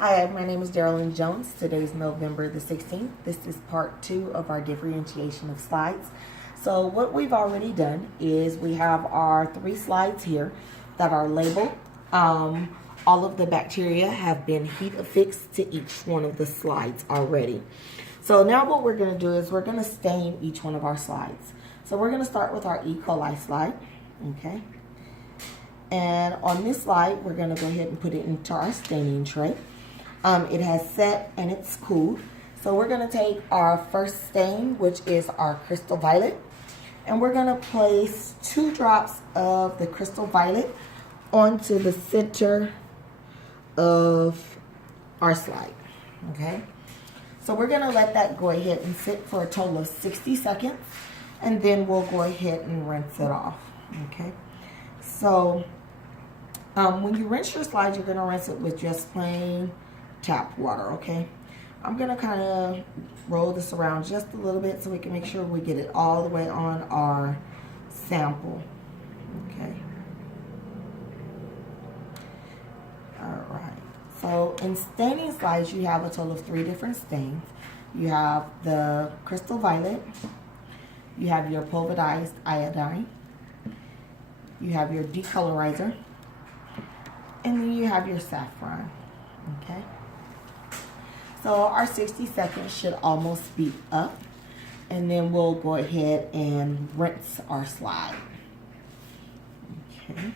Hi, my name is Darylyn Jones. Today's November the 16th. This is part 2 of our differentiation of slides. So what we've already done is we have our 3 slides here that are labeled. All of the bacteria have been heat affixed to each one of the slides already. So now what we're going to do is we're going to stain each one of our slides. So we're going to start with our E. coli slide. Okay. And on this slide, we're going to go ahead and put it into our staining tray. It has set and it's cooled. So we're going to take our first stain, which is our crystal violet, and we're going to place 2 drops of the crystal violet onto the center of our slide. Okay. So we're going to let that go ahead and sit for a total of 60 seconds, and then we'll go ahead and rinse it off. Okay. So when you rinse your slide, you're going to rinse it with just plain tap water, okay? I'm going to kind of roll this around just a little bit so we can make sure we get it all the way on our sample, okay? All right. So in staining slides, you have a total of 3 different stains. You have the crystal violet, you have your pulverized iodine, you have your decolorizer, and then you have your saffron, okay? So our 60 seconds should almost be up, and then we'll go ahead and rinse our slide. Okay.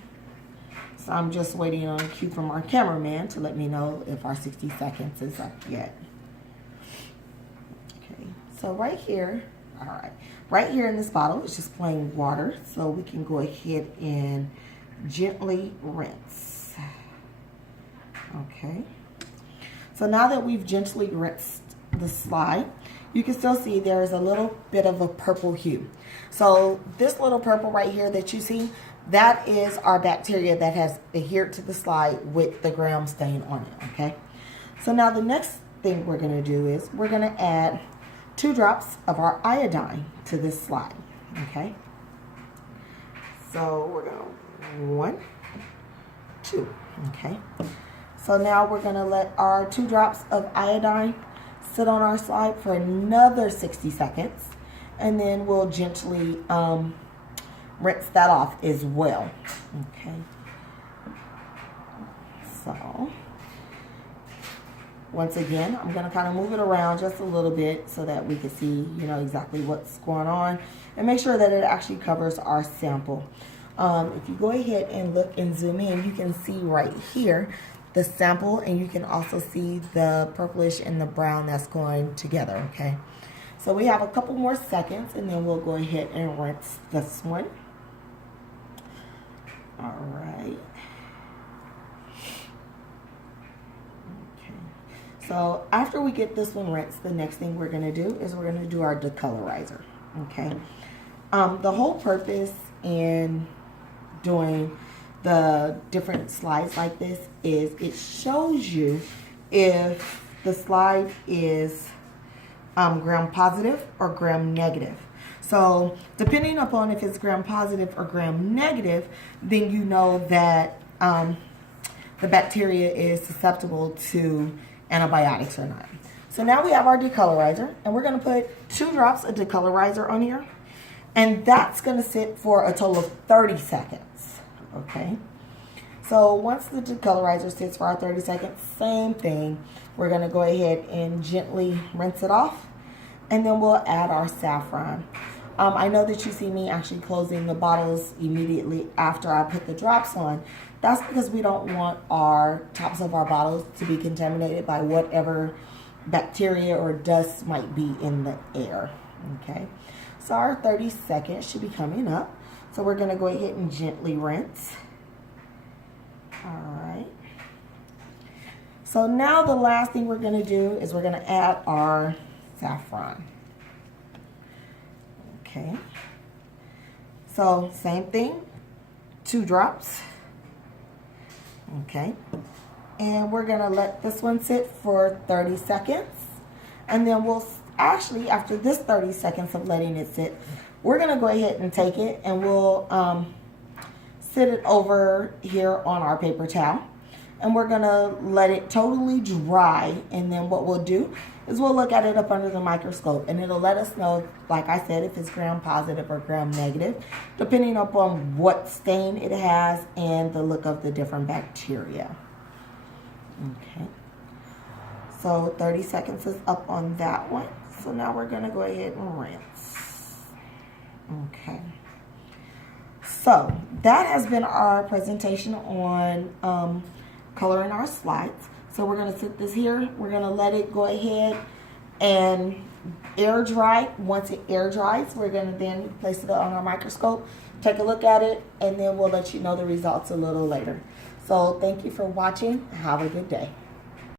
So I'm just waiting on a cue from our cameraman to let me know if our 60 seconds is up yet. Okay. So right here, all right, right here in this bottle is just plain water, so we can go ahead and gently rinse. Okay. So now that we've gently rinsed the slide, you can still see there is a little bit of a purple hue. So this little purple right here that you see, that is our bacteria that has adhered to the slide with the gram stain on it, okay? So now the next thing we're going to do is we're going to add 2 drops of our iodine to this slide, okay? So we're going to 1, 2, okay? So now we're going to let our 2 drops of iodine sit on our slide for another 60 seconds. And then we'll gently rinse that off as well. Okay. So once again, I'm going to kind of move it around just a little bit so that we can see, exactly what's going on. And make sure that it actually covers our sample. If you go ahead and look and zoom in, you can see right here the sample, and you can also see the purplish and the brown that's going together, okay? So we have a couple more seconds, and then we'll go ahead and rinse this one. All right. Okay. So after we get this one rinsed, the next thing we're going to do is we're going to do our decolorizer, okay? The whole purpose in doing the different slides like this is it shows you if the slide is gram positive or gram negative. So depending upon if it's gram positive or gram negative, then you know that the bacteria is susceptible to antibiotics or not. So now we have our decolorizer, and we're going to put 2 drops of decolorizer on here, and that's going to sit for a total of 30 seconds. Okay, so once the decolorizer sits for our 30 seconds, same thing. We're going to go ahead and gently rinse it off, and then we'll add our saffron. I know that you see me actually closing the bottles immediately after I put the drops on. That's because we don't want our tops of our bottles to be contaminated by whatever bacteria or dust might be in the air. Okay, so our 30 seconds should be coming up. So we're going to go ahead and gently rinse. All right. So now the last thing we're going to do is we're going to add our saffron. Okay. So same thing, 2 drops. Okay. And we're going to let this one sit for 30 seconds. And then we'll actually, after this 30 seconds of letting it sit, we're going to go ahead and take it, and we'll sit it over here on our paper towel. and we're gonna let it totally dry. And then what we'll do is we'll look at it up under the microscope, and it'll let us know, like I said, if it's gram positive or gram negative, depending upon what stain it has and the look of the different bacteria. Okay, so 30 seconds is up on that one. So now we're gonna go ahead and rinse. Okay, so that has been our presentation on coloring our slides. So we're gonna sit this here, we're gonna let it go ahead and air dry. Once it air dries, we're gonna then place it on our microscope, take a look at it, and then we'll let you know the results a little later. So thank you for watching. Have a good day.